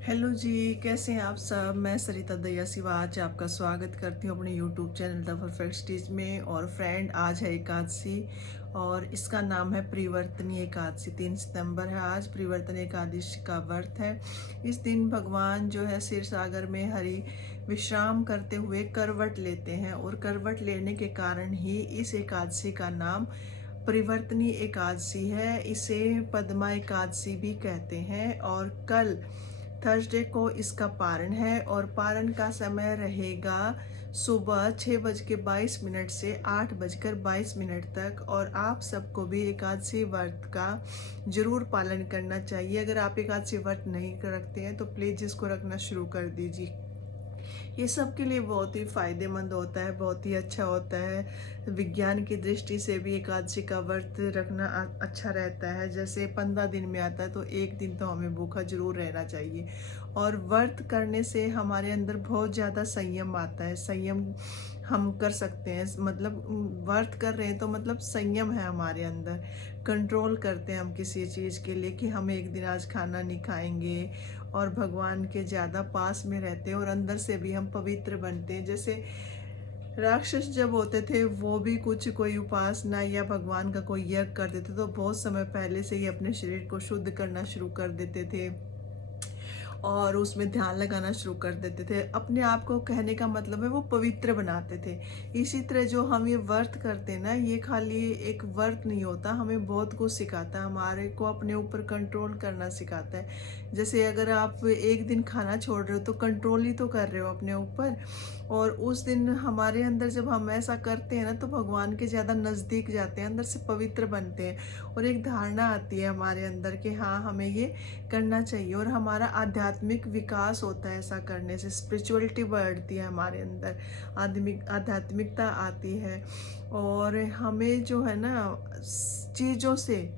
Hello जी, कैसे हैं आप सब। मैं सरिता दया सिवाच आपका स्वागत करती हूँ अपने YouTube channel the perfect stitch में। और फ्रेंड, आज है एकादशी और इसका नाम है परिवर्तनी एकादशी। 3 सितंबर है आज। परिवर्तनी एकादशी का व्रत है। इस दिन भगवान जो है क्षीर सागर में हरि विश्राम करते हुए करवट लेते हैं और करवट लेने के कारण ही इस एकादशी का नाम परिवर्तनी एकादशी है। इसे पद्मा एकादशी भी कहते हैं। और कल थर्सडे को इसका पारण है और पारण का समय रहेगा सुबह 6:22 से 8:22 तक। और आप सबको भी एकादशी व्रत का जरूर पालन करना चाहिए। अगर आप एकादशी व्रत नहीं रखते हैं तो प्लीज़ इसको रखना शुरू कर दीजिए। ये सब के लिए बहुत ही फायदेमंद होता है, बहुत ही अच्छा होता है। विज्ञान की दृष्टि से भी एकादशी का व्रत रखना अच्छा रहता है। जैसे 15 दिन में आता है तो एक दिन तो हमें भूखा जरूर रहना चाहिए। और व्रत करने से हमारे अंदर बहुत ज़्यादा संयम आता है। संयम हम कर सकते हैं, मतलब व्रत कर रहे हैं तो मतलब संयम है हमारे अंदर। कंट्रोल करते हैं हम किसी चीज़ के लिए कि हम एक दिन आज खाना नहीं खाएंगे। और भगवान के ज़्यादा पास में रहते हैं और अंदर से भी हम पवित्र बनते हैं। जैसे राक्षस जब होते थे वो भी कुछ कोई उपासना या भगवान का कोई यज्ञ कर देते तो बहुत समय पहले से ही अपने शरीर को शुद्ध करना शुरू कर देते थे और उसमें ध्यान लगाना शुरू कर देते थे। अपने आप को, कहने का मतलब है, वो पवित्र बनाते थे। इसी तरह जो हम ये व्रत करते हैं ना, ये खाली एक व्रत नहीं होता, हमें बहुत कुछ सिखाता है। हमारे को अपने ऊपर कंट्रोल करना सिखाता है। जैसे अगर आप एक दिन खाना छोड़ रहे हो तो कंट्रोल ही तो कर रहे हो अपने ऊपर। और उस दिन हमारे अंदर जब हम ऐसा करते हैं ना तो भगवान के ज़्यादा नज़दीक जाते हैं, अंदर से पवित्र बनते हैं। और एक धारणा आती है हमारे अंदर कि हाँ, हमें ये करना चाहिए। और हमारा आध्यात्मिक विकास होता है ऐसा करने से। स्पिरिचुअलिटी बढ़ती है हमारे अंदर, आध्यात्मिकता आती है। और हमें जो है ना चीज़ों से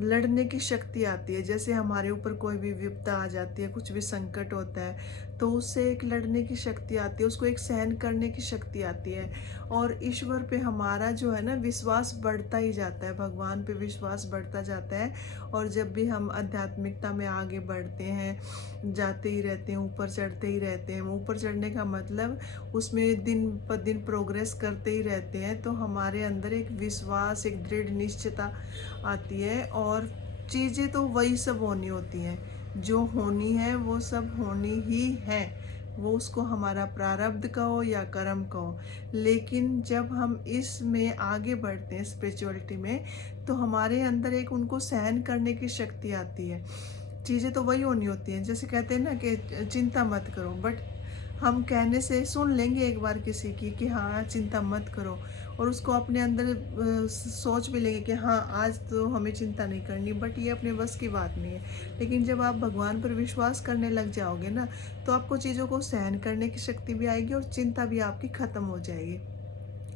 लड़ने की शक्ति आती है। जैसे हमारे ऊपर कोई भी विपदा आ जाती है, कुछ भी संकट होता है तो उससे एक लड़ने की शक्ति आती है, उसको एक सहन करने की शक्ति आती है। और ईश्वर पे हमारा जो है ना विश्वास बढ़ता ही जाता है, भगवान पे विश्वास बढ़ता जाता है। और जब भी हम आध्यात्मिकता में आगे बढ़ते हैं, जाते ही रहते हैं, ऊपर चढ़ते ही रहते हैं। ऊपर चढ़ने का मतलब उसमें दिन पर दिन प्रोग्रेस करते ही रहते हैं तो हमारे अंदर एक विश्वास, एक दृढ़ निश्चयता आती है। और चीज़ें तो वही सब होनी होती हैं, जो होनी है वो सब होनी ही है। वो उसको हमारा प्रारब्ध कहो या कर्म कहो। लेकिन जब हम इसमें आगे बढ़ते हैं स्पिरिचुअलिटी में तो हमारे अंदर एक उनको सहन करने की शक्ति आती है। चीज़ें तो वही होनी होती हैं। जैसे कहते हैं ना कि चिंता मत करो, बट हम कहने से सुन लेंगे एक बार किसी की कि हाँ चिंता मत करो, और उसको अपने अंदर सोच भी लेंगे कि हाँ आज तो हमें चिंता नहीं करनी, बट ये अपने बस की बात नहीं है। लेकिन जब आप भगवान पर विश्वास करने लग जाओगे ना तो आपको चीज़ों को सहन करने की शक्ति भी आएगी और चिंता भी आपकी ख़त्म हो जाएगी,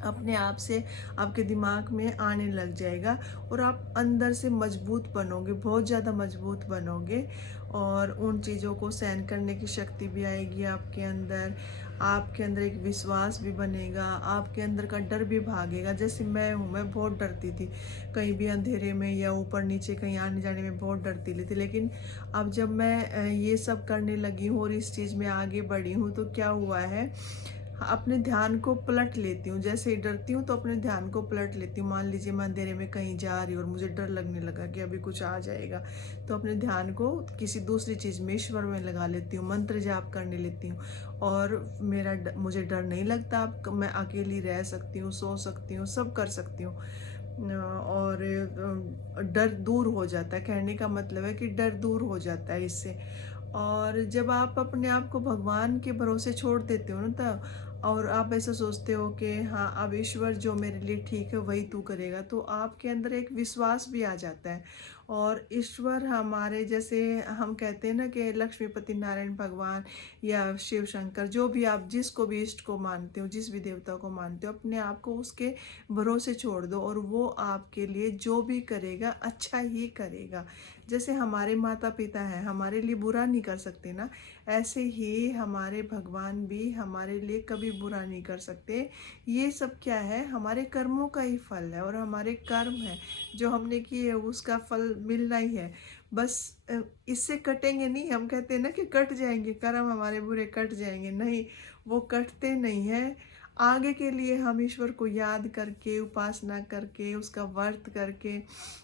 अपने आप से आपके दिमाग में आने लग जाएगा। और आप अंदर से मजबूत बनोगे, बहुत ज़्यादा मजबूत बनोगे। और उन चीज़ों को सहन करने की शक्ति भी आएगी आपके अंदर। आपके अंदर एक विश्वास भी बनेगा, आपके अंदर का डर भी भागेगा। जैसे मैं हूँ, मैं बहुत डरती थी, कहीं भी अंधेरे में या ऊपर नीचे कहीं आने जाने में बहुत डरती थी। लेकिन अब जब मैं ये सब करने लगी हूँ और इस चीज़ में आगे बढ़ी हूँ तो क्या हुआ है, अपने ध्यान को पलट लेती हूँ। जैसे ही डरती हूँ तो अपने ध्यान को पलट लेती हूँ। मान लीजिए मैं अंधेरे में कहीं जा रही हूँ और मुझे डर लगने लगा कि अभी कुछ आ जाएगा, तो अपने ध्यान को किसी दूसरी चीज़ में, ईश्वर में लगा लेती हूँ, मंत्र जाप करने लेती हूँ। और मुझे डर नहीं लगता। अब मैं अकेली रह सकती हूँ, सो सकती हूँ, सब कर सकती हूँ। और डर दूर हो जाता है। कहने का मतलब है कि डर दूर हो जाता है इससे। और जब आप अपने आप को भगवान के भरोसे छोड़ देते हो ना तब, और आप ऐसा सोचते हो कि हाँ अब ईश्वर जो मेरे लिए ठीक है वही तू करेगा, तो आपके अंदर एक विश्वास भी आ जाता है। और ईश्वर हमारे, जैसे हम कहते हैं ना कि लक्ष्मीपति नारायण भगवान या शिव शंकर, जो भी आप जिसको भी इष्ट को मानते हो, जिस भी देवता को मानते हो, अपने आप को उसके भरोसे छोड़ दो और वो आपके लिए जो भी करेगा अच्छा ही करेगा। जैसे हमारे माता पिता हैं, हमारे लिए बुरा नहीं कर सकते ना, ऐसे ही हमारे भगवान भी हमारे लिए कभी बुरा नहीं कर सकते। ये सब क्या है, हमारे कर्मों का ही फल है। और हमारे कर्म है जो हमने किए उसका फल मिलना ही है। बस इससे कटेंगे नहीं। हम कहते हैं ना कि कट जाएंगे, कर्म हमारे बुरे कट जाएंगे, नहीं, वो कटते नहीं हैं। आगे के लिए हम ईश्वर को याद करके, उपासना करके, उसका व्रत करके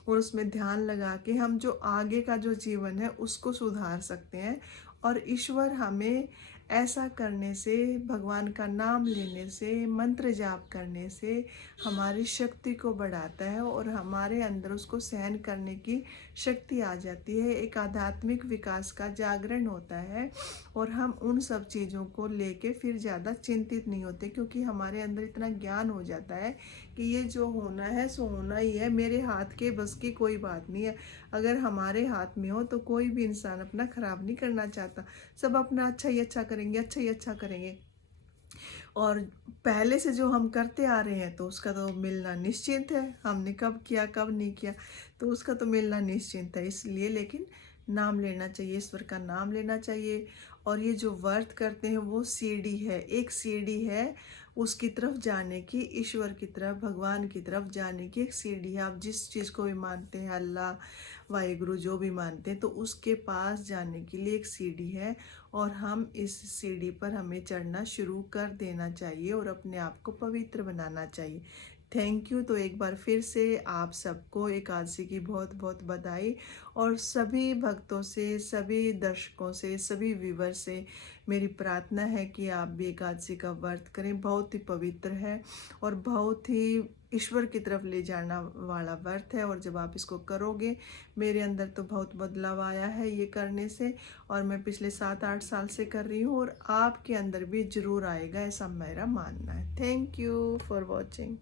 और उसमें ध्यान लगा के हम जो आगे का जो जीवन है उसको सुधार सकते हैं। और ईश्वर हमें ऐसा करने से, भगवान का नाम लेने से, मंत्र जाप करने से हमारी शक्ति को बढ़ाता है और हमारे अंदर उसको सहन करने की शक्ति आ जाती है। एक आध्यात्मिक विकास का जागरण होता है और हम उन सब चीज़ों को लेके फिर ज़्यादा चिंतित नहीं होते, क्योंकि हमारे अंदर इतना ज्ञान हो जाता है कि ये जो होना है सो होना ही है, मेरे हाथ के बस की कोई बात नहीं है। अगर हमारे हाथ में हो तो कोई भी इंसान अपना खराब नहीं करना चाहता, सब अपना अच्छा ही अच्छा करेंगे, अच्छा ही अच्छा करेंगे। और पहले से जो हम करते आ रहे हैं तो उसका तो मिलना निश्चिंत है, हमने कब किया कब नहीं किया तो उसका तो मिलना निश्चिंत है। इसलिए लेकिन नाम लेना चाहिए, ईश्वर का नाम लेना चाहिए। और ये जो व्रत करते हैं वो सीढ़ी है, एक सीढ़ी है उसकी तरफ जाने की, ईश्वर की तरफ, भगवान की तरफ जाने की एक सीढ़ी है। आप जिस चीज़ को भी मानते हैं, अल्लाह, वाहिगुरु जो भी मानते हैं, तो उसके पास जाने के लिए एक सीढ़ी है और हम इस सीढ़ी पर हमें चढ़ना शुरू कर देना चाहिए और अपने आप को पवित्र बनाना चाहिए। Thank you. तो एक बार फिर से आप सबको एकादशी की बहुत बहुत बधाई। और सभी भक्तों से, सभी दर्शकों से, सभी व्यूवर से मेरी प्रार्थना है कि आप भी एकादशी का व्रत करें। बहुत ही पवित्र है और बहुत ही ईश्वर की तरफ ले जाना वाला व्रत है। और जब आप इसको करोगे, मेरे अंदर तो बहुत बदलाव आया है ये करने से, और मैं पिछले 7-8 साल से कर रही हूँ और आपके अंदर भी ज़रूर आएगा, ऐसा मेरा मानना है। Thank you for watching.